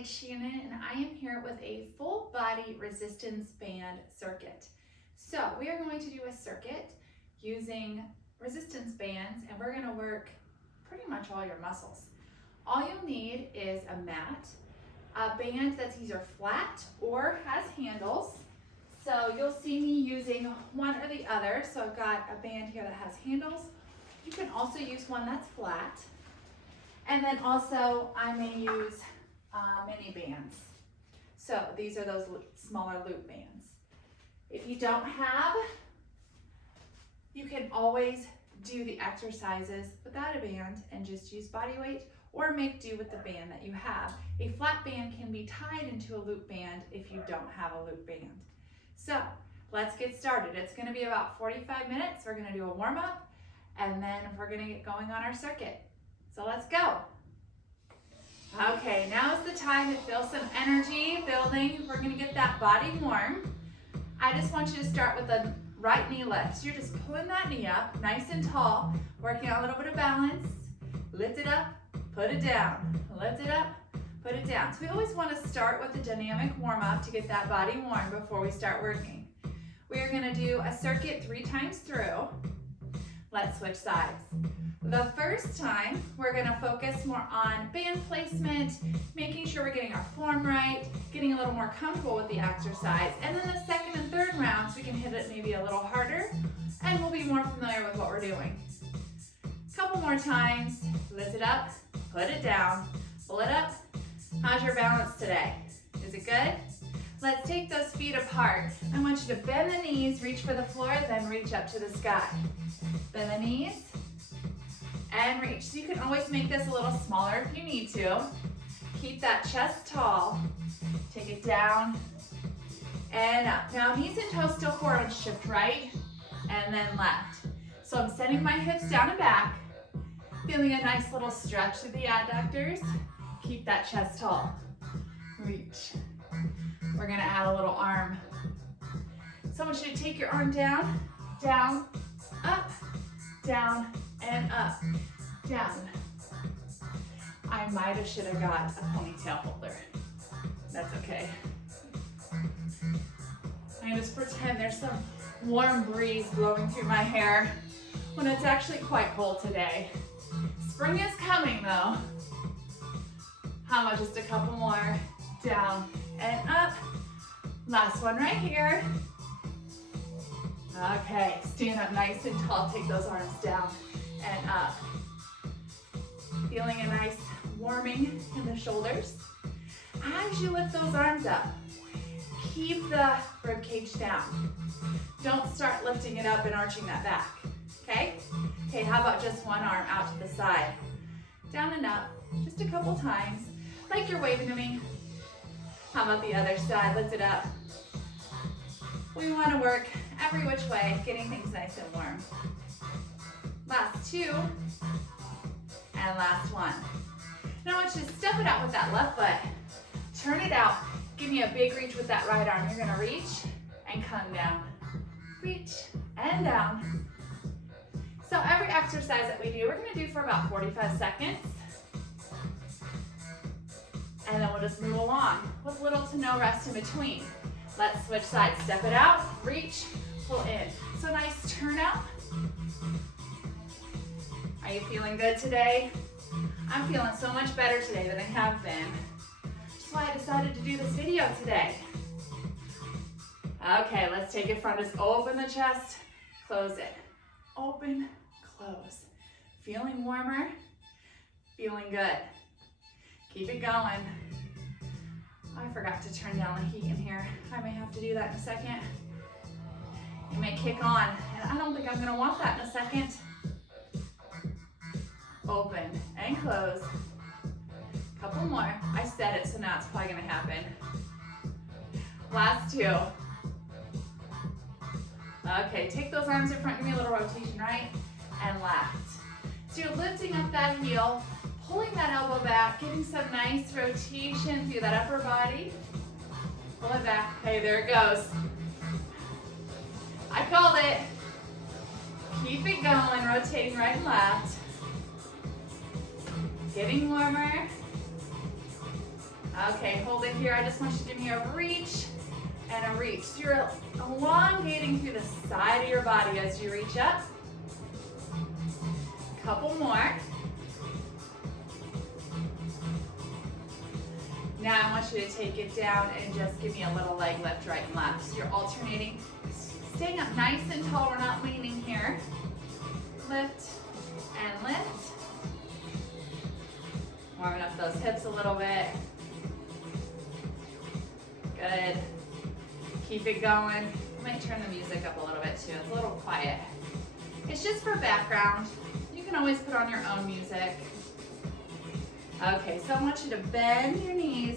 it's Shannon, and I am here with a full body resistance band circuit. So we are going to do a circuit using resistance bands, and we're going to work pretty much all your muscles. All you'll need is a mat, a band that's either flat or has handles. So you'll see me using one or the other. So I've got a band here that has handles. You can also use one that's flat. And then also I may use mini bands. So these are those smaller loop bands. If you don't have, you can always do the exercises without a band and just use body weight, or make do with the band that you have. A flat band can be tied into a loop band if you don't have a loop band. So let's get started. It's going to be about 45 minutes. We're going to do a warm up and then we're going to get going on our circuit. So let's go. Okay, now is the time to feel some energy building. We're going to get that body warm. I just want you to start with the right knee lift. So you're just pulling that knee up nice and tall, working on a little bit of balance. Lift it up, put it down. Lift it up, put it down. So we always want to start with the dynamic warm up to get that body warm before we start working. We are going to do a circuit 3 times through. Let's switch sides. The first time, we're going to focus more on band placement, making sure we're getting our form right, getting a little more comfortable with the exercise. And then the second and third rounds, we can hit it maybe a little harder, and we'll be more familiar with what we're doing. A couple more times. Lift it up, put it down, pull it up. How's your balance today? Is it good? Let's take those feet apart. I want you to bend the knees, reach for the floor, then reach up to the sky. Bend the knees and reach. So you can always make this a little smaller if you need to. Keep that chest tall. Take it down and up. Now knees and toes still forward, shift right and then left. So I'm sending my hips down and back, feeling a nice little stretch through the adductors. Keep that chest tall. Reach. We're gonna add a little arm. So I want you to take your arm down, down, up, down, and up, down. I might have should have got a ponytail holder. That's okay. I just pretend there's some warm breeze blowing through my hair when it's actually quite cold today. Spring is coming though. How about just a couple more? Down and up. Last one right here. Okay, stand up nice and tall. Take those arms down and up. Feeling a nice warming in the shoulders. As you lift those arms up, keep the rib cage down. Don't start lifting it up and arching that back, okay? Okay, how about just one arm out to the side? Down and up, just a couple times, like you're waving to me. How about the other side? Lift it up. We want to work every which way, getting things nice and warm. Last 2, and last 1. Now I want you to step it out with that left foot. Turn it out. Give me a big reach with that right arm. You're going to reach and come down. Reach and down. So every exercise that we do, we're going to do for about 45 seconds. And then we'll just move along with little to no rest in between. Let's switch sides. Step it out, reach, pull in. So nice turnout. Are you feeling good today? I'm feeling so much better today than I have been. That's why I decided to do this video today. Okay, let's take it from just open the chest, close it. Open, close. Feeling warmer, feeling good. Keep it going. I forgot to turn down the heat in here. I may have to do that in a second. It may kick on, and I don't think I'm gonna want that in a second. Open and close. Couple more. I said it, so now it's probably gonna happen. Last 2. Okay, take those arms in front, give me a little rotation right and left. So you're lifting up that heel, pulling that elbow back, getting some nice rotation through that upper body. Pull it back. Hey, there it goes. I called it. Keep it going, rotating right and left. Getting warmer. Okay, hold it here. I just want you to give me a reach and a reach. So you're elongating through the side of your body as you reach up. Couple more. Now I want you to take it down and just give me a little leg lift right and left. So you're alternating, staying up nice and tall. We're not leaning here. Lift and lift. Warming up those hips a little bit. Good. Keep it going. I might turn the music up a little bit too. It's a little quiet. It's just for background. You can always put on your own music. Okay, so I want you to bend your knees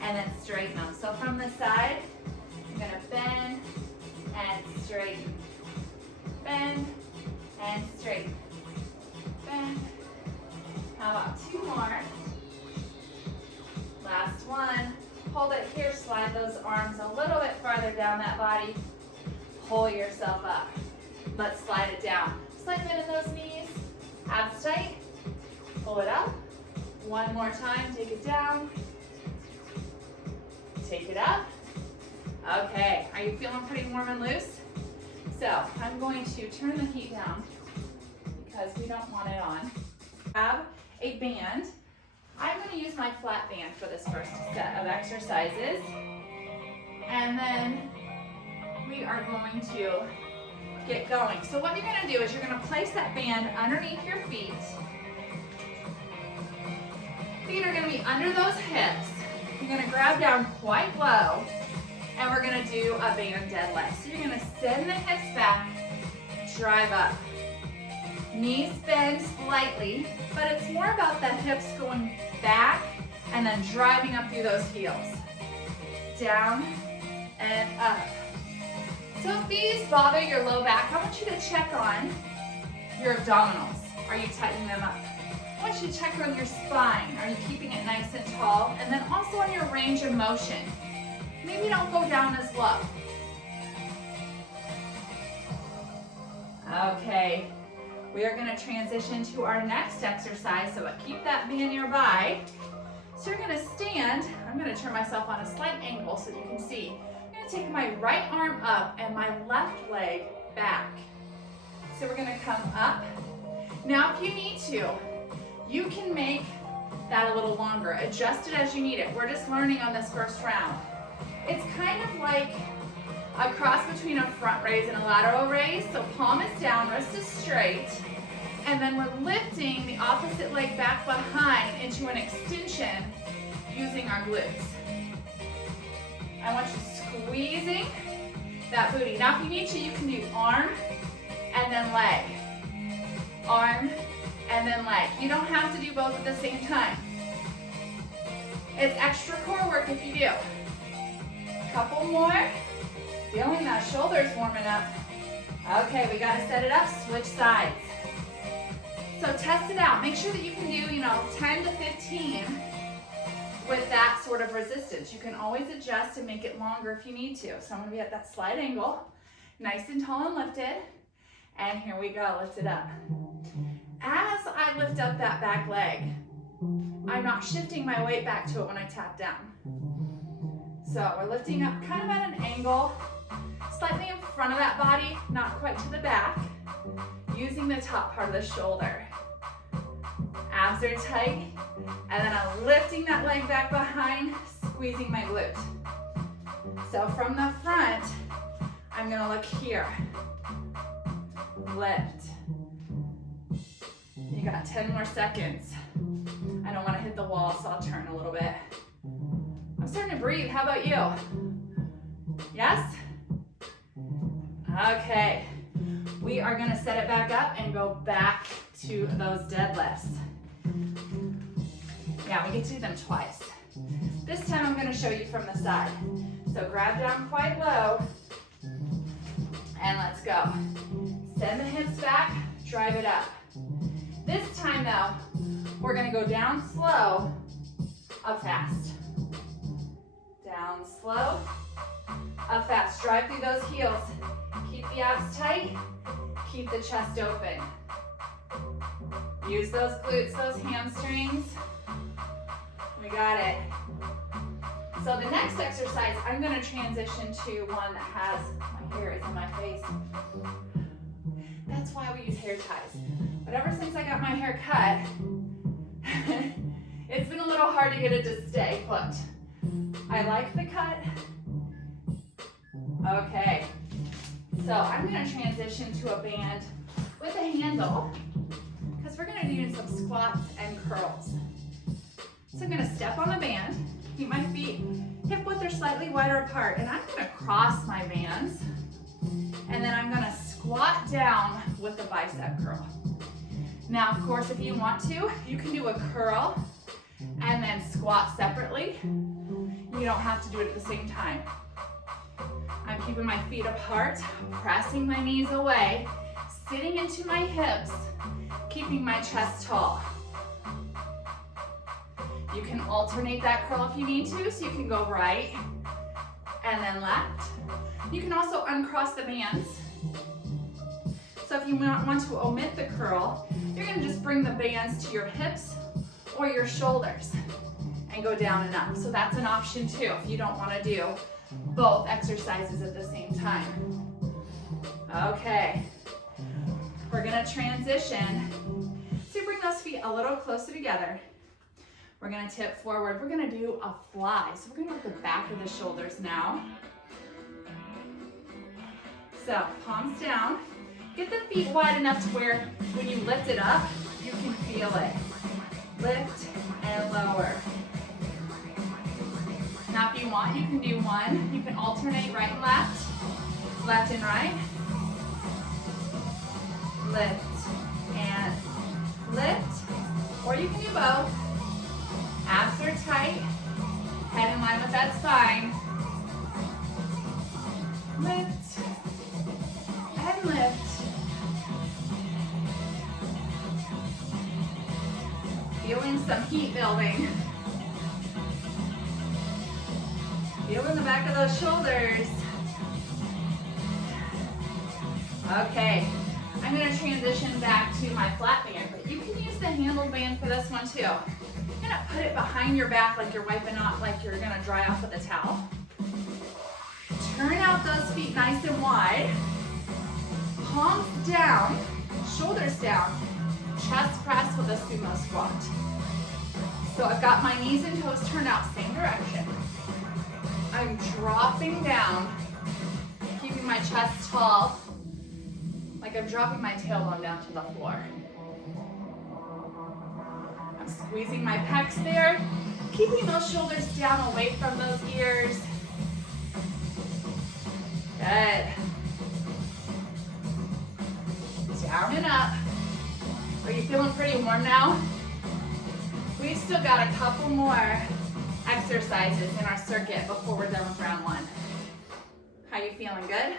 and then straighten them. So from the side, I'm gonna bend and straighten. Bend and straighten. Bend. How about two more? Last one. Hold it here, slide those arms a little bit farther down that body. Pull yourself up. Let's slide it down. Slide bend in those knees. Abs tight. Pull it up. One more time, take it down. Take it up. Okay, are you feeling pretty warm and loose? So I'm going to turn the heat down because we don't want it on. Grab a band. I'm going to use my flat band for this first set of exercises. And then we are going to get going. So what you're going to do is you're going to place that band underneath your feet. Feet are going to be under those hips. You're going to grab down quite low, and we're going to do a band deadlift. So you're going to send the hips back, drive up. Knees bend slightly, but it's more about the hips going back and then driving up through those heels. Down and up. So if these bother your low back, I want you to check on your abdominals. Are you tightening them up? I want you to check on your spine. Are you keeping it nice and tall? And then also on your range of motion. Maybe don't go down as low. Okay, we are going to transition to our next exercise, so keep that band nearby. So you're going to stand. I'm going to turn myself on a slight angle so you can see. I'm going to take my right arm up and my left leg back. So we're going to come up. Now if you need to, you can make that a little longer. Adjust it as you need it. We're just learning on this first round. It's kind of like a cross between a front raise and a lateral raise. So palm is down, wrist is straight. And then we're lifting the opposite leg back behind into an extension using our glutes. I want you squeezing that booty. Now if you need to, you can do arm and then leg. Arm and then leg. You don't have to do both at the same time. It's extra core work if you do. Couple more. Feeling that shoulders warming up. Okay, we gotta set it up, switch sides. So test it out. Make sure that you can do, 10 to 15 with that sort of resistance. You can always adjust and make it longer if you need to. So I'm gonna be at that slight angle, nice and tall and lifted. And here we go, lift it up. As I lift up that back leg, I'm not shifting my weight back to it when I tap down. So we're lifting up kind of at an angle, slightly in front of that body, not quite to the back, using the top part of the shoulder. Abs are tight, and then I'm lifting that leg back behind, squeezing my glute. So from the front, I'm gonna look here. Lift. You got 10 more seconds. I don't want to hit the wall, so I'll turn a little bit. I'm starting to breathe. How about you? Yes? Okay. We are going to set it back up and go back to those deadlifts. Yeah, we get to do them twice. This time I'm going to show you from the side. So grab down quite low, and let's go. Send the hips back, drive it up. This time though, we're going to go down slow, up fast. Down slow, up fast. Drive through those heels. Keep the abs tight, keep the chest open. Use those glutes, those hamstrings. We got it. So the next exercise, I'm gonna transition to one that has, my hair is in my face. That's why we use hair ties. But ever since I got my hair cut, it's been a little hard to get it to stay put. I like the cut. Okay, so I'm gonna transition to a band with a handle because we're gonna do some squats and curls. So I'm gonna step on the band, keep my feet hip width or slightly wider apart, and I'm gonna cross my bands, and then I'm gonna squat down with the bicep curl. Now, of course, if you want to, you can do a curl and then squat separately. You don't have to do it at the same time. I'm keeping my feet apart, pressing my knees away, sitting into my hips, keeping my chest tall. You can alternate that curl if you need to, so you can go right and then left. You can also uncross the bands. So if you want to omit the curl, you're gonna just bring the bands to your hips or your shoulders and go down and up. So that's an option too, if you don't wanna do both exercises at the same time. Okay, we're gonna transition. So bring those feet a little closer together. We're gonna tip forward. We're gonna do a fly. So we're gonna work the back of the shoulders now. So palms down. Get the feet wide enough to where when you lift it up, you can feel it. Lift and lower. Now if you want, you can do one. You can alternate right and left and right. Lift and lift, or you can do both. Abs are tight, head in line with that spine. Lift and lift. Feeling some heat building. Feeling the back of those shoulders. Okay, I'm gonna transition back to my flat band, but you can use the handled band for this one too. You're gonna put it behind your back like you're wiping off, like you're gonna dry off with a towel. Turn out those feet nice and wide. Palms down, shoulders down, chest press with a sumo squat. So I've got my knees and toes turned out, same direction. I'm dropping down, keeping my chest tall, like I'm dropping my tailbone down to the floor. I'm squeezing my pecs there, keeping those shoulders down away from those ears. Good. Down and up. Are you feeling pretty warm now? We've still got a couple more exercises in our circuit before we're done with round one. How you feeling, good?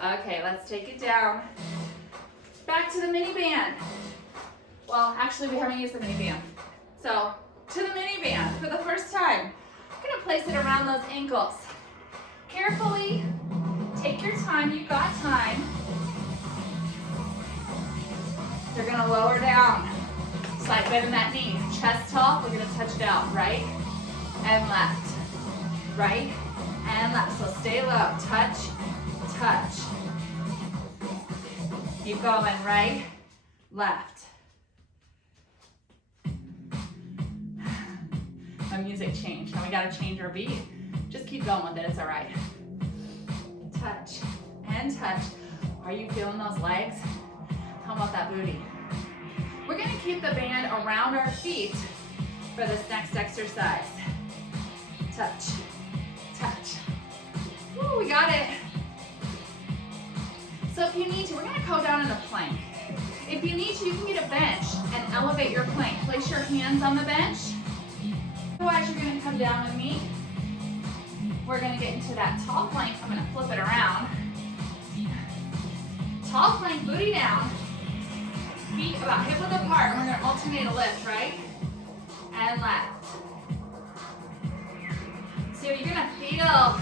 Okay, let's take it down. Back to the mini band. Well, actually we haven't used the mini band. So, to the mini band for the first time. I'm gonna place it around those ankles. Carefully, take your time, you've got time. You're gonna lower down. Slight bend in that knee. Chest tall, we're gonna touch it out. Right and left. Right and left. So stay low. Touch, touch. Keep going. Right, left. My music changed. Now we gotta change our beat. Just keep going with it. It's all right. Touch and touch. Are you feeling those legs? How about that booty? We're gonna keep the band around our feet for this next exercise. Touch, touch. Woo, we got it. So if you need to, we're gonna go down in a plank. If you need to, you can get a bench and elevate your plank. Place your hands on the bench. Otherwise, you're gonna come down with me. We're gonna get into that tall plank. I'm gonna flip it around. Tall plank, booty down. Feet about hip width apart. We're gonna alternate a lift, right? And left. So you're gonna feel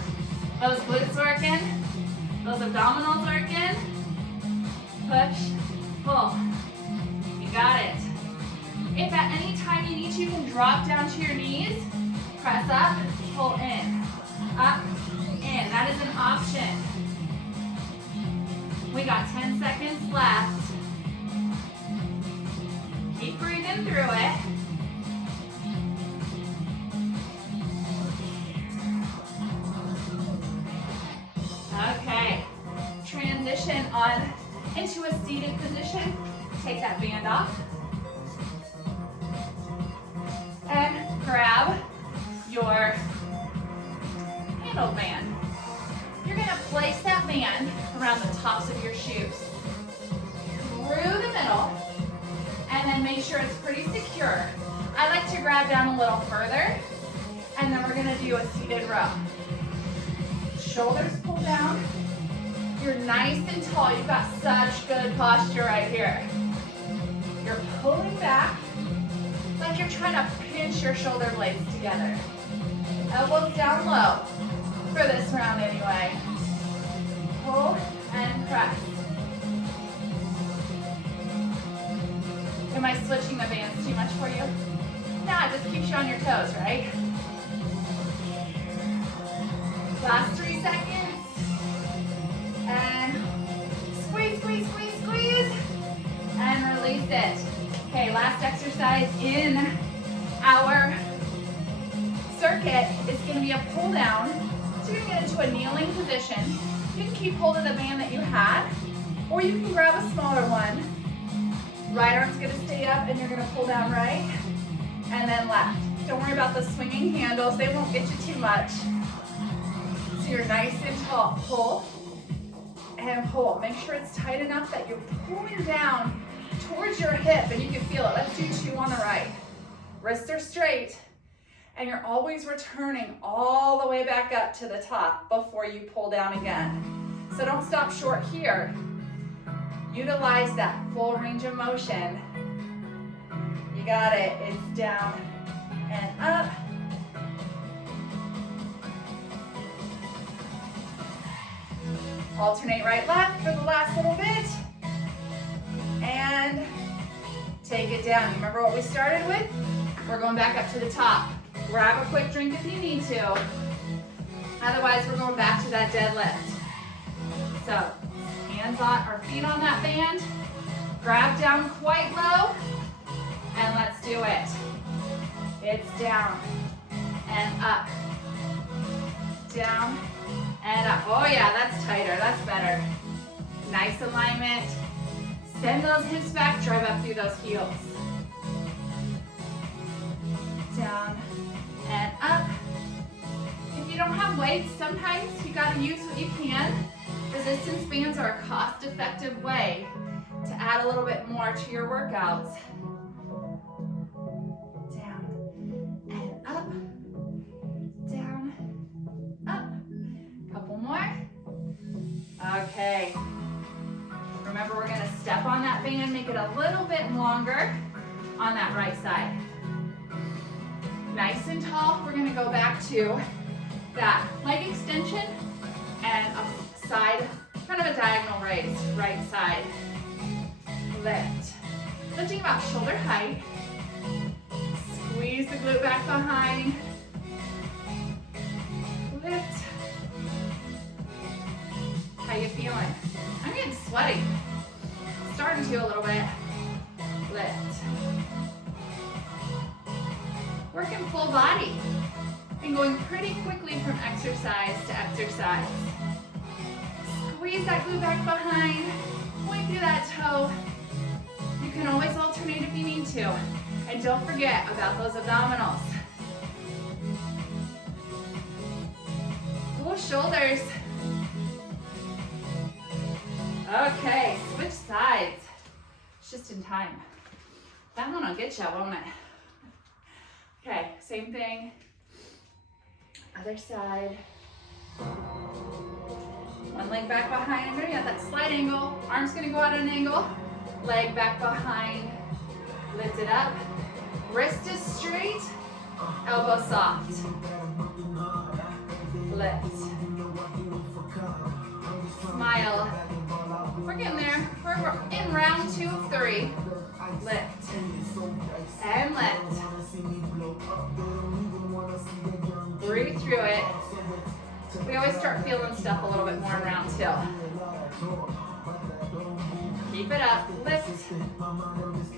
those glutes working, those abdominals working. Push, pull. You got it. If at any time you need to, you can drop down to your knees, press up, pull in. got 10 seconds left. Keep breathing through it. Okay, transition on into a seated position. Take that band off. And grab your handled band. You're gonna place that band around the tops of your shoes. Through the middle, and then make sure it's pretty secure. I like to grab down a little further, and then we're gonna do a seated row. Shoulders pull down. You're nice and tall. You've got such good posture right here. You're pulling back like you're trying to pinch your shoulder blades together. Elbows down low for this round anyway. Pull and press. Am I switching the bands too much for you? No, it just keeps you on your toes, right? Last 3 seconds. And squeeze, squeeze, squeeze, squeeze. And release it. Okay, last exercise in our circuit is going to be a pull down. So you're going to get into a kneeling position. You can keep hold of the band that you had, or you can grab a smaller one. Right arm's going to stay up, and you're going to pull down right, and then left. Don't worry about the swinging handles. They won't get you too much. So you're nice and tall. Pull and pull. Make sure it's tight enough that you're pulling down towards your hip, and you can feel it. Let's do 2 on the right. Wrists are straight, and you're always returning all the way back up to the top before you pull down again. So don't stop short here. Utilize that full range of motion. You got it. It's down and up. Alternate right, left for the last little bit. And take it down. You remember what we started with? We're going back up to the top. Grab a quick drink if you need to. Otherwise, we're going back to that deadlift. So, hands on, or feet on that band. Grab down quite low. And let's do it. It's down and up. Down and up. Oh yeah, that's tighter, that's better. Nice alignment. Send those hips back, drive up through those heels. Down and up. If you don't have weights, sometimes you gotta use what you can. Resistance bands are a cost-effective way to add a little bit more to your workouts. Down and up. Down, up. Couple more. Okay. Remember, we're gonna step on that band, make it a little bit longer on that right side. Nice and tall, we're gonna go back to that leg extension and a side, kind of a diagonal raise, right side. Lift. Lifting about shoulder height. Squeeze the glute back behind. Lift. How you feeling? I'm getting sweaty. Starting to a little bit. Lift. Working full body and going pretty quickly from exercise to exercise. Squeeze that glute back behind. Point through that toe. You can always alternate if you need to. And don't forget about those abdominals. Cool shoulders. Okay, switch sides. It's just in time. That one will get you, won't it? Okay, same thing. Other side. One leg back behind. Remember, you got that slight angle. Arm's gonna go at an angle. Leg back behind. Lift it up. Wrist is straight. Elbow soft. Lift. Smile. We're getting there. We're in round 2 of 3. Lift. And lift. Breathe through it. We always start feeling stuff a little bit more in round 2. Keep it up, lift,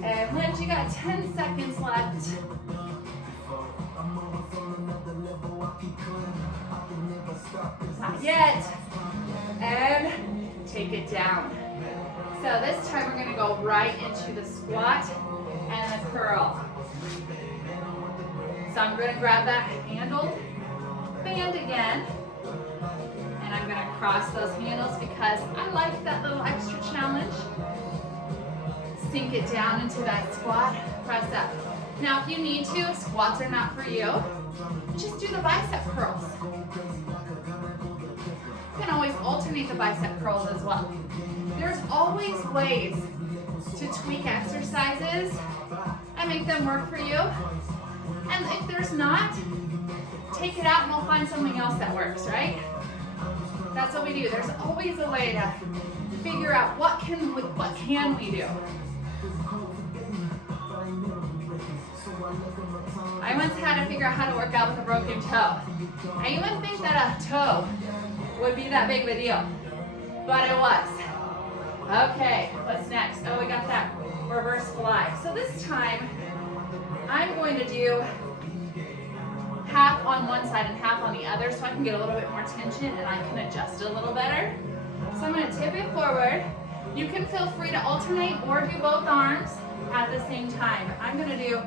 and lift. You got 10 seconds left. Not yet. And take it down. So this time we're gonna go right into the squat and the curl. So I'm gonna grab that handled band again. And I'm gonna cross those handles because I like that little extra challenge. Sink it down into that squat, press up. Now if you need to, squats are not for you, just do the bicep curls. You can always alternate the bicep curls as well. There's always ways to tweak exercises and make them work for you. And if there's not, take it out and we'll find something else that works, right? That's what we do. There's always a way to figure out what can we do. I once had to figure out how to work out with a broken toe. I even think that a toe would be that big of a deal, but it was. Okay, what's next? Oh, we got that reverse fly. So this time, I'm going to do half on one side and half on the other so I can get a little bit more tension and I can adjust it a little better. So I'm going to tip it forward. You can feel free to alternate or do both arms at the same time. I'm going to do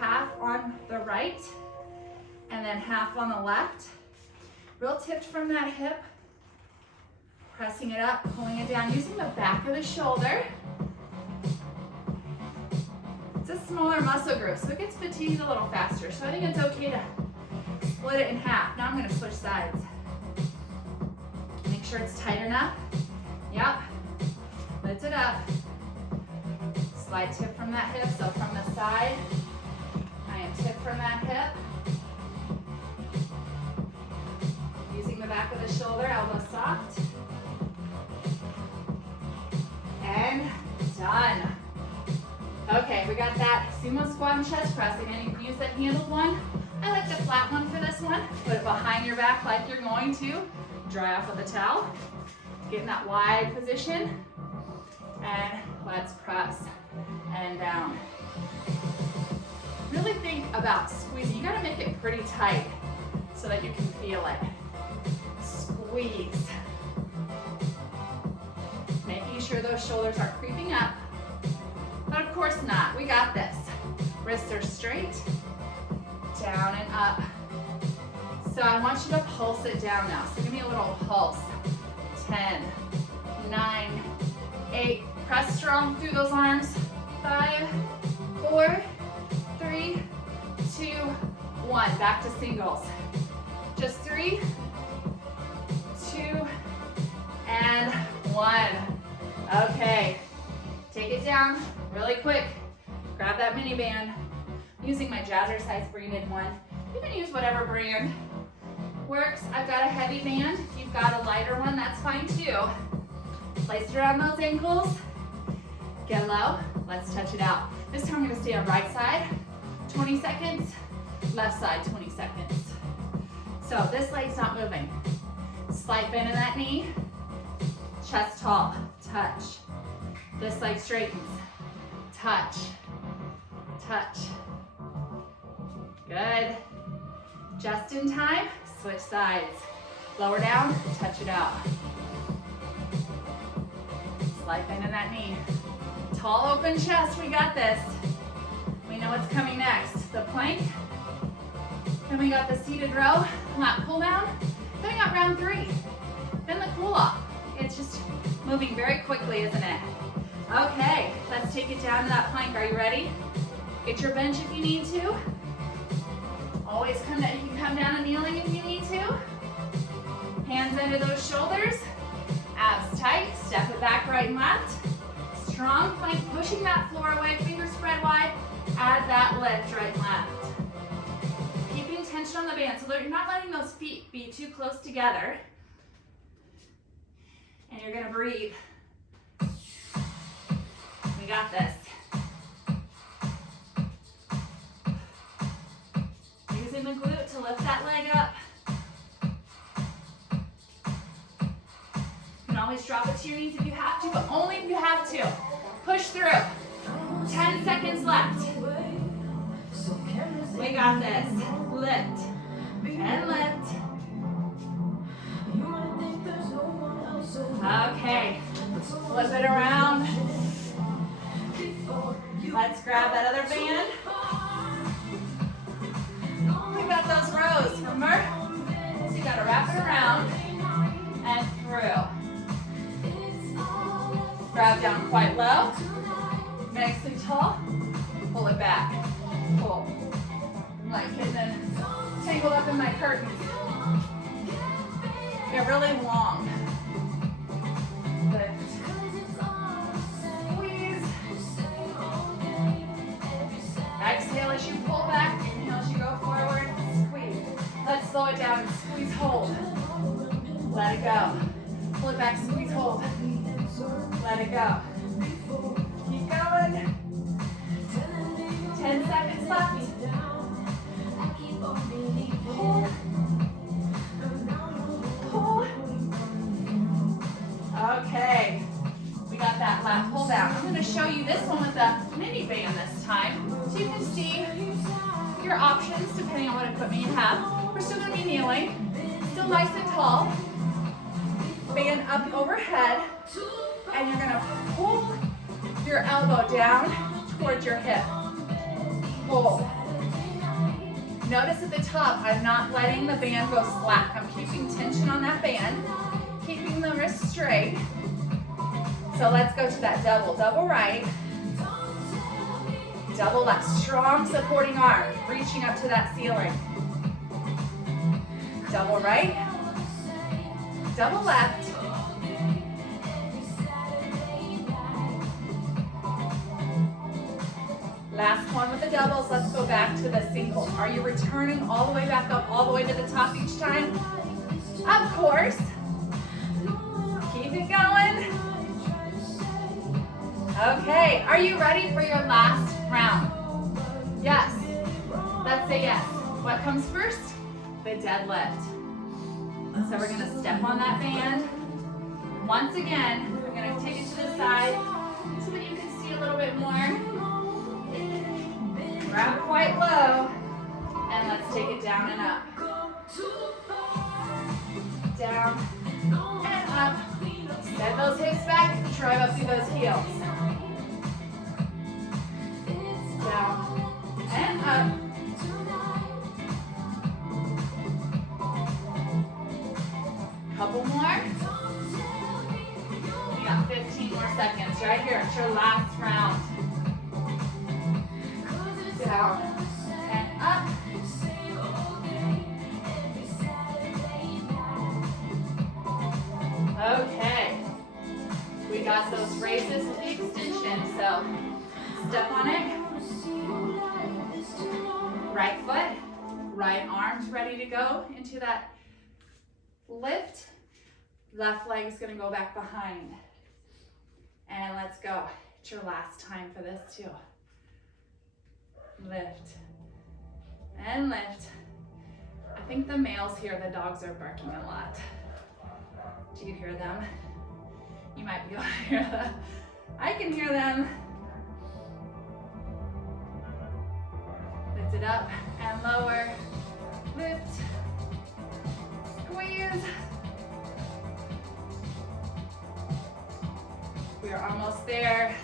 half on the right and then half on the left. Real tipped from that hip. Pressing it up, pulling it down, using the back of the shoulder. It's a smaller muscle group, so it gets fatigued a little faster. So I think it's okay to split it in half. Now I'm gonna switch sides. Make sure it's tight enough. Yep. Lift it up. Slide tip from that hip, so from the side, I am tipped from that hip. Using the back of the shoulder, elbow soft. And done. Okay, we got that sumo squat and chest press. Again, you can use that handled one. I like the flat one for this one. Put it behind your back like you're going to. Dry off with a towel. Get in that wide position. And let's press and down. Really think about squeezing. You gotta make it pretty tight so that you can feel it. Squeeze. Making sure those shoulders are creeping up. But of course not. We got this. Wrists are straight. Down and up. So I want you to pulse it down now. So give me a little pulse. 10, 9, 8. Press strong through those arms. 5, 4, 3, 2, 1. Back to singles. Just 3, 2, and 1. Okay. Take it down really quick. Grab that mini band. I'm using my Jazzercise branded one. You can use whatever brand works. I've got a heavy band. If you've got a lighter one, that's fine too. Place it around those ankles. Get low. Let's touch it out. This time I'm going to stay on right side, 20 seconds. Left side, 20 seconds. So this leg's not moving. Slight bend in that knee. Chest tall. Touch. This leg straightens. Touch. Touch. Good. Just in time, switch sides. Lower down, touch it out. Slight bend in that knee. Tall open chest, we got this. We know what's coming next. The plank. Then we got the seated row, lat pull down. Then we got round 3. Then the cool off. It's just moving very quickly, isn't it? Okay, let's take it down to that plank. Are you ready? Get your bench if you need to. Always come down. You can come down to kneeling if you need to. Hands under those shoulders. Abs tight. Step it back right and left. Strong plank, pushing that floor away. Fingers spread wide. Add that lift right and left. Keeping tension on the band so that you're not letting those feet be too close together. And you're gonna breathe. We got this. Using the glute to lift that leg up. You can always drop it to your knees if you have to, but only if you have to. Push through. 10 seconds left. We got this. Lift and lift. Okay, flip it around. Let's grab that other band. We got those rows, remember? So you gotta wrap it around and through. Grab down quite low, nice and tall, pull it back, pull. I'm like getting tangled up in my curtains. They're really long. Lift. Squeeze. Exhale as you pull back. Inhale as you go forward. Squeeze. Let's slow it down. Squeeze, hold. Let it go. Pull it back, squeeze, hold. Let it go. Keep going. 10 seconds left. Pull. Pull. Okay. We got that lat pull down. I'm going to show you this one with a mini band this time, so you can see your options depending on what equipment you have. We're still going to be kneeling, still nice and tall. Band up overhead, and you're going to pull your elbow down towards your hip. Pull. Notice at the top, I'm not letting the band go slack. I'm keeping tension on that band, keeping the wrist straight. So let's go to that double. Double right, double left. Strong supporting arm, reaching up to that ceiling. Double right, double left. Last one with the doubles. Let's go back to the singles. Are you returning all the way back up, all the way to the top each time? Of course. Keep it going. Okay, are you ready for your last round? Yes. Let's say yes. What comes first? The deadlift. So we're gonna step on that band. Once again, we're gonna take it to the side so that you can see a little bit more. Grab quite low, and let's take it down and up. Down and up. Send those hips back, drive up through those heels. Down and up. Couple more. We got 15 more seconds right here. It's your last round. Down and up. Okay. We got those raises with the extension, so step on it. Right foot, right arm's ready to go into that lift. Left leg is going to go back behind. And let's go. It's your last time for this too. Lift and lift. I think the males here, the dogs are barking a lot. Do you hear them? You might be able to hear them. I can hear them. Lift it up and lower. Lift. Squeeze. We are almost there.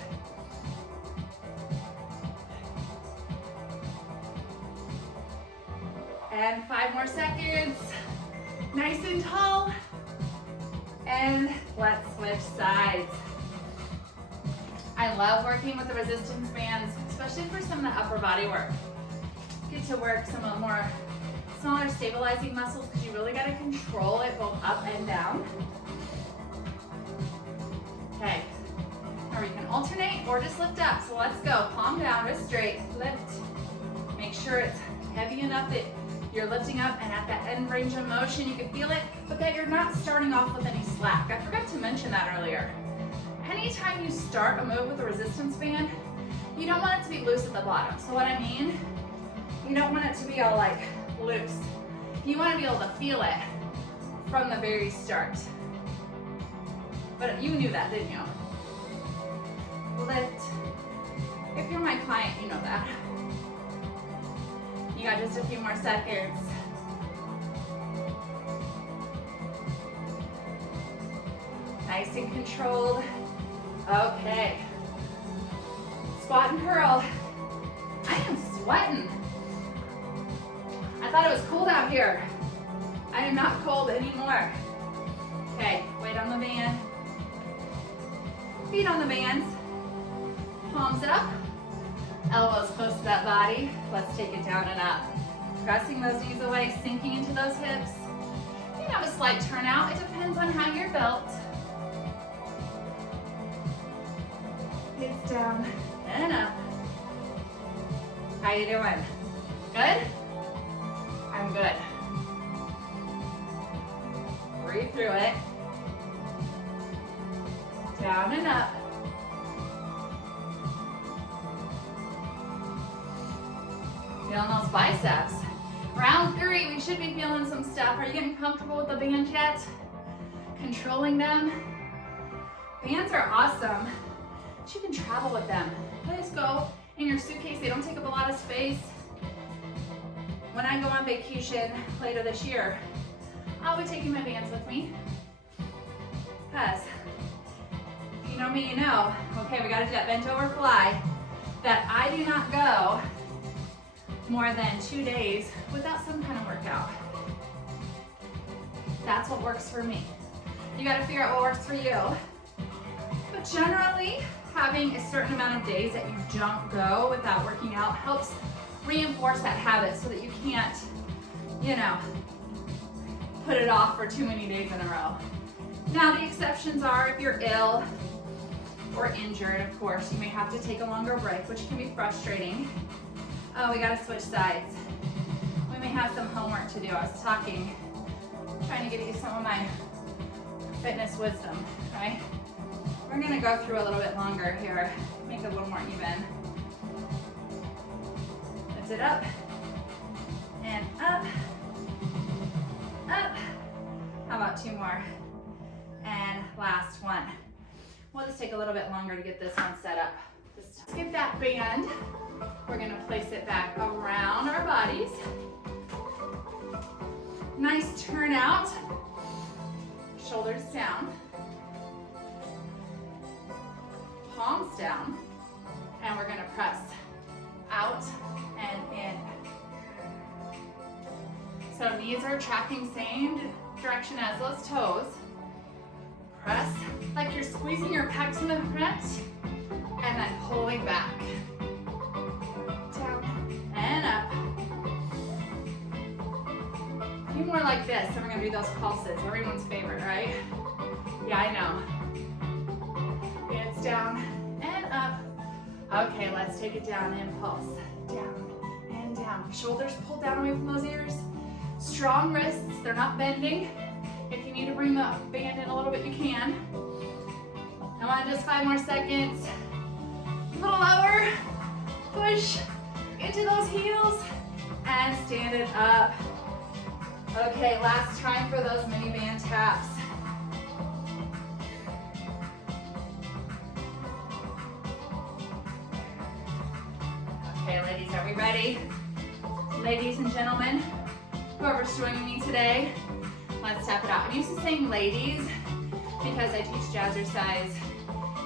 And 5 more seconds. Nice and tall. And let's switch sides. I love working with the resistance bands, especially for some of the upper body work. Get to work some of the more smaller stabilizing muscles because you really got to control it both up and down. Okay. Or you can alternate or just lift up. So let's go. Palm down, wrist straight, lift. Make sure it's heavy enough that you're lifting up, and at that end range of motion, you can feel it, but that you're not starting off with any slack. I forgot to mention that earlier. Anytime you start a move with a resistance band, you don't want it to be loose at the bottom. So what I mean, you don't want it to be all like loose. You want to be able to feel it from the very start. But you knew that, didn't you? Lift. If you're my client, you know that. You got just a few more seconds. Nice and controlled. Okay. Squat and curl. I am sweating. I thought it was cold out here. I am not cold anymore. Okay, weight on the band. Feet on the bands. Palms up. Elbows close to that body. Let's take it down and up. Pressing those knees away, sinking into those hips. You have a slight turnout. It depends on how you're built. Hips down and up. How you doing? Good? I'm good. Breathe through it. Down and up. Feeling those biceps. Round 3, we should be feeling some stuff. Are you getting comfortable with the bands yet? Controlling them? Bands are awesome. But you can travel with them. They just go in your suitcase. They don't take up a lot of space. When I go on vacation later this year, I'll be taking my bands with me. Because if you know me, you know. Okay, we gotta do that bent over fly. That I do not go more than 2 days without some kind of workout. That's what works for me. You gotta figure out what works for you. But generally, having a certain amount of days that you don't go without working out helps reinforce that habit so that you can't, you know, put it off for too many days in a row. Now, the exceptions are if you're ill or injured, of course, you may have to take a longer break, which can be frustrating. Oh, we gotta switch sides. We may have some homework to do. I was trying to get you some of my fitness wisdom, right? We're gonna go through a little bit longer here, make it a little more even. Lift it up, and up, up. How about 2 more? And last one. We'll just take a little bit longer to get this one set up. Let's get that band. We're gonna place it back around our bodies. Nice turnout. Shoulders down. Palms down. And we're gonna press out and in. So knees are tracking same direction as those toes. Press like you're squeezing your pecs in the front and then pulling back. Down and up. A few more like this, and we're gonna do those pulses. Everyone's favorite, right? Yeah, I know. Hands down and up. Okay, let's take it down and pulse. Down and down. Shoulders pulled down away from those ears. Strong wrists, they're not bending. If you need to bring the band in a little bit, you can. Come on, just 5 more seconds. A little lower. Push into those heels and stand it up. Okay, last time for those mini band taps. Okay, ladies, are we ready? Ladies and gentlemen, whoever's joining me today, let's tap it out. I'm used to saying ladies because I teach jazzercise,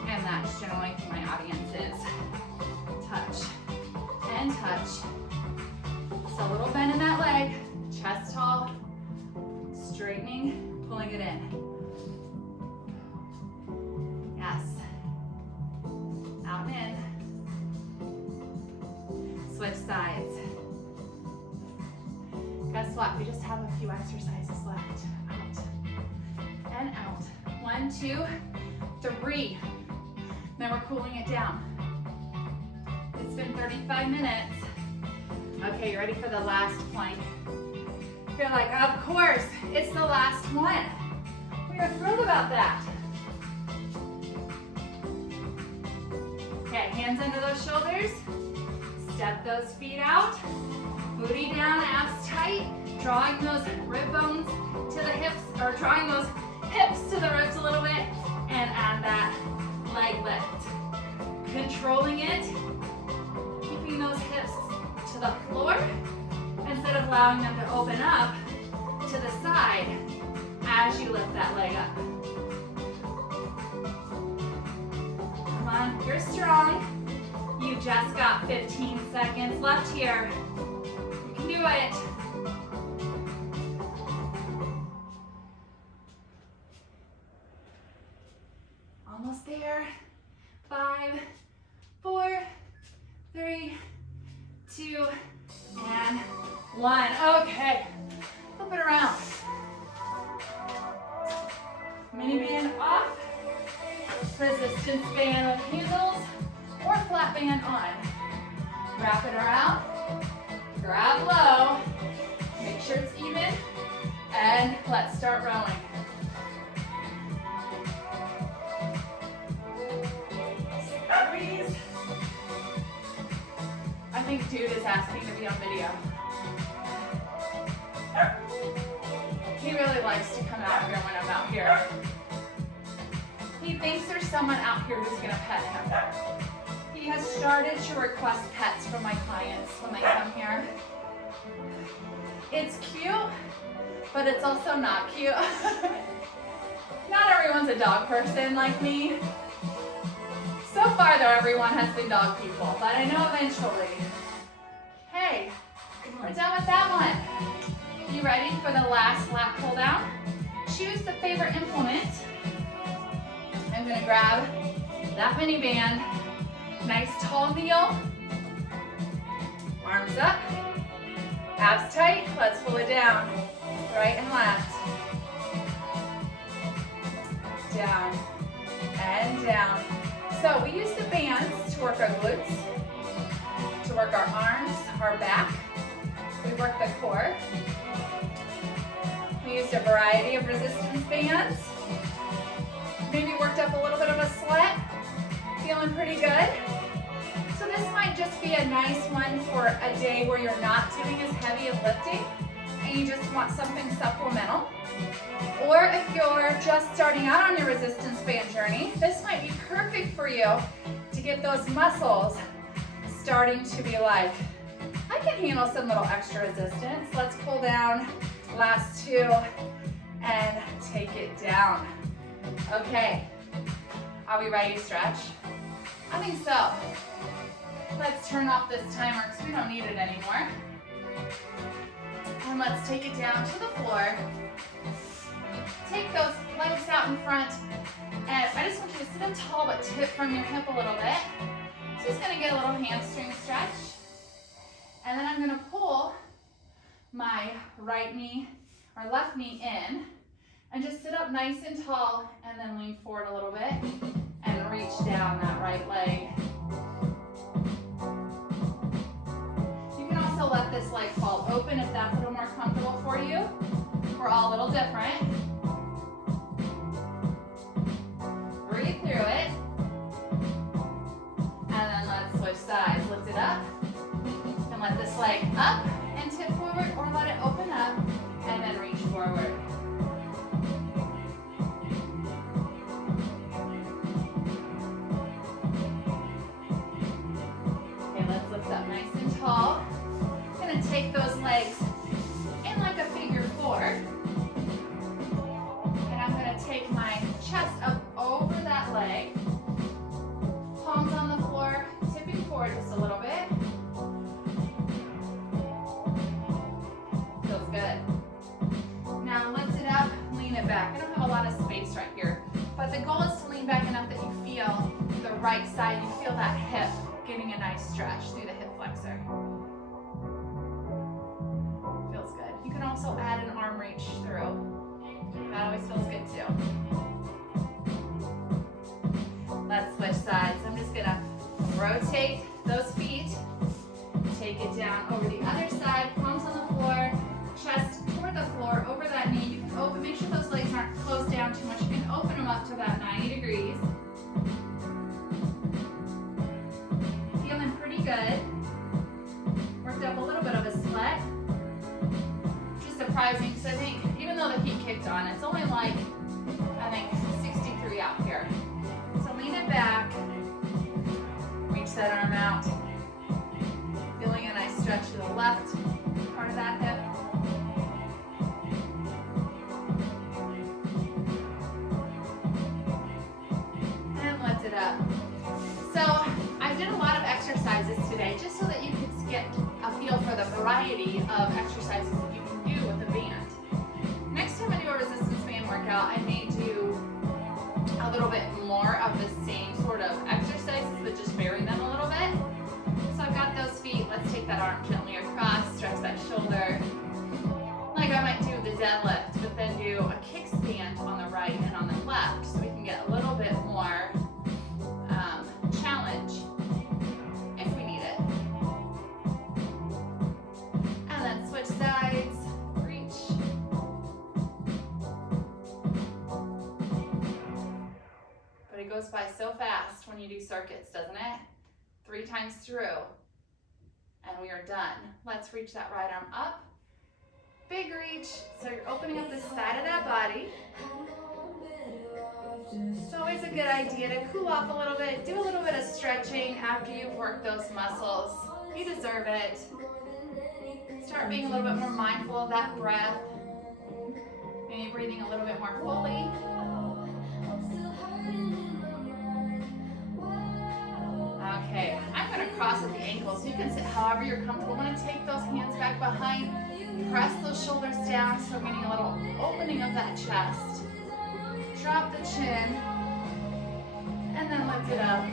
and that's generally who my audience is. Touch and touch. So a little bend in that leg, chest tall, straightening, pulling it in. Yes. Out and in. Switch sides. Guess what? We just have a few exercises left. Out and out. 1, 2, 3. Then we're cooling it down. It's been 35 minutes. Okay, you ready for the last plank? You're like, of course, it's the last one. We are thrilled about that. Okay, hands under those shoulders. Step those feet out. Booty down, abs tight. Drawing those rib bones to the hips, or drawing those hips to the ribs a little bit. And that leg lift. Controlling it, keeping those hips to the floor instead of allowing them to open up to the side as you lift that leg up. Come on, you're strong. You just got 15 seconds left here. You can do it. Almost there. 5, 4, 3, 2, and 1. Okay, flip it around. Mini band off, resistance band with handles, or flat band on. Wrap it around, grab low, make sure it's even, and let's start rowing. Squeeze. I think dude is asking to be on video. He really likes to come out here when I'm out here. He thinks there's someone out here who's gonna pet him. He has started to request pets from my clients when they come here. It's cute, but it's also not cute. Not everyone's a dog person like me. So far though, everyone has been dog people, but I know eventually. Hey, we're done with that one. You ready for the last lat pull down? Choose the favorite implement. I'm gonna grab that mini band. Nice tall kneel. Arms up. Abs tight. Let's pull it down. Right and left. Down and down. So we use the bands to work our glutes, to work our arms, our back. We work the core. We used a variety of resistance bands. Maybe worked up a little bit of a sweat. Feeling pretty good. So this might just be a nice one for a day where you're not doing as heavy of lifting and you just want something supplemental. Or if you're just starting out on your resistance band journey, this might be perfect for you to get those muscles starting to be like, I can handle some little extra resistance. Let's pull down, last 2, and take it down. Okay, are we ready to stretch? I think so. Let's turn off this timer because we don't need it anymore. And let's take it down to the floor. Take those legs out in front. And I just want you to sit up tall but tip from your hip a little bit. So just gonna get a little hamstring stretch. And then I'm gonna pull my right knee or left knee in and just sit up nice and tall and then lean forward a little bit and reach down that right leg. You can also let this leg fall open if that's a little more comfortable for you. We're all a little different. Breathe through it. And then let's switch sides. Lift it up and let this leg up and tip forward, or let it open up and then reach forward. Up nice and tall. I'm going to take those legs in like a figure 4. And I'm going to take my chest up over that leg. Palms on the floor, tipping forward just a little bit. Feels good. Now lift it up, lean it back. I don't have a lot of space right here, but the goal is to lean back enough that you feel the right side, you feel that hip getting a nice stretch through the hip flexor. Feels good. You can also add an arm reach through. That always feels good too. Let's switch sides. I'm just gonna rotate those feet, take it down over the other side, palms on the floor, chest toward the floor, over that knee. You can open, make sure those legs aren't closed down too much. You can open them up to about 90 degrees. Feeling pretty good. Worked up a little bit of a sweat. Which is surprising because I think even though the heat kicked on, it's only like, I think 63 out here. I may do a little bit more of the same sort of exercises, but just vary them a little bit. So I've got those feet. Let's take that arm gently across, stretch that shoulder. Like I might do the deadlift, but then do a kickstand on the right and on the left, so we can get a little bit more challenge if we need it. And then switch sides, reach. But it goes by so fast when you do circuits, doesn't it? 3 times through, and we are done. Let's reach that right arm up. Big reach, so you're opening up the side of that body. It's always a good idea to cool off a little bit, do a little bit of stretching after you've worked those muscles. You deserve it. Start being a little bit more mindful of that breath. Maybe breathing a little bit more fully. Okay, I'm going to cross at the ankles. You can sit however you're comfortable. I'm going to take those hands back behind. Press those shoulders down, so we're getting a little opening of that chest. Drop the chin, and then lift it up.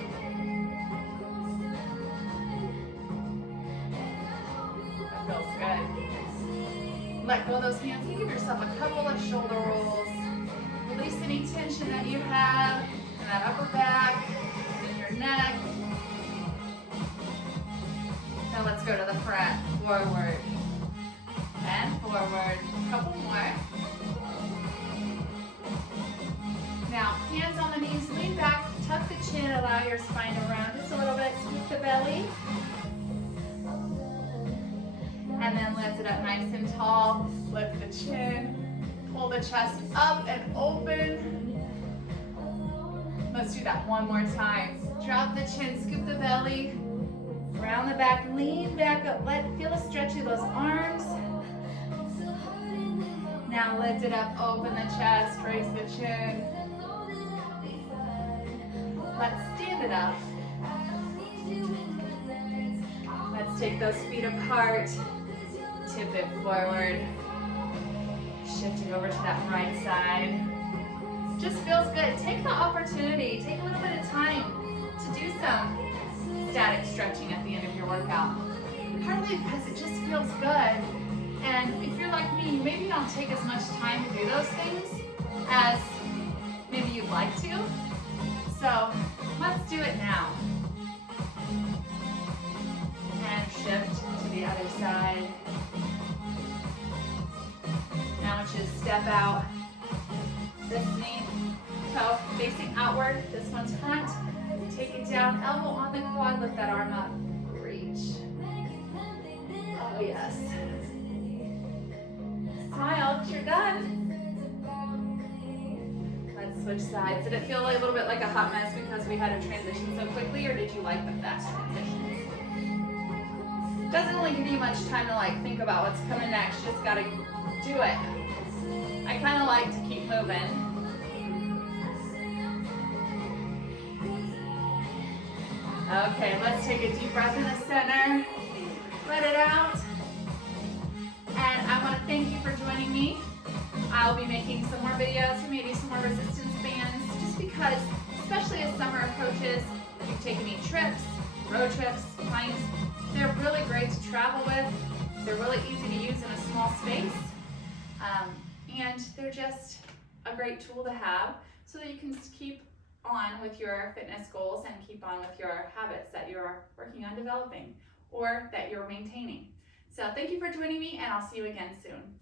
That feels good. Let go of those hands and give yourself a couple of shoulder rolls. Release any tension that you have in that upper back, in your neck. Now let's go to the front, forward. And forward, a couple more. Now, hands on the knees, lean back, tuck the chin, allow your spine to round just a little bit, scoop the belly. And then lift it up nice and tall, lift the chin, pull the chest up and open. Let's do that one more time. Drop the chin, scoop the belly, round the back, lean back up, feel a stretch of those arms. Now lift it up, open the chest, raise the chin. Let's stand it up. Let's take those feet apart, tip it forward, shifting over to that right side. Just feels good. Take the opportunity, take a little bit of time to do some static stretching at the end of your workout. Partly because it just feels good. And if you're like me, maybe you don't take as much time to do those things as maybe you'd like to. So let's do it now. And shift to the other side. Now I want you to step out. This knee, toe facing outward. This one's front. Take it down, elbow on the quad, lift that arm up. Reach. Oh yes. Smile, you're done. Let's switch sides. Did it feel a little bit like a hot mess because we had to transition so quickly, or did you like the fast transitions? Doesn't really give you much time to think about what's coming next. You just gotta do it. I kind of like to keep moving. Okay, let's take a deep breath in the center. Let it out. And I want to thank you for joining me. I'll be making some more videos, maybe some more resistance bands, just because, especially as summer approaches, if you've taken any trips, road trips, clients, they're really great to travel with. They're really easy to use in a small space. And they're just a great tool to have so that you can keep on with your fitness goals and keep on with your habits that you're working on developing or that you're maintaining. So thank you for joining me, and I'll see you again soon.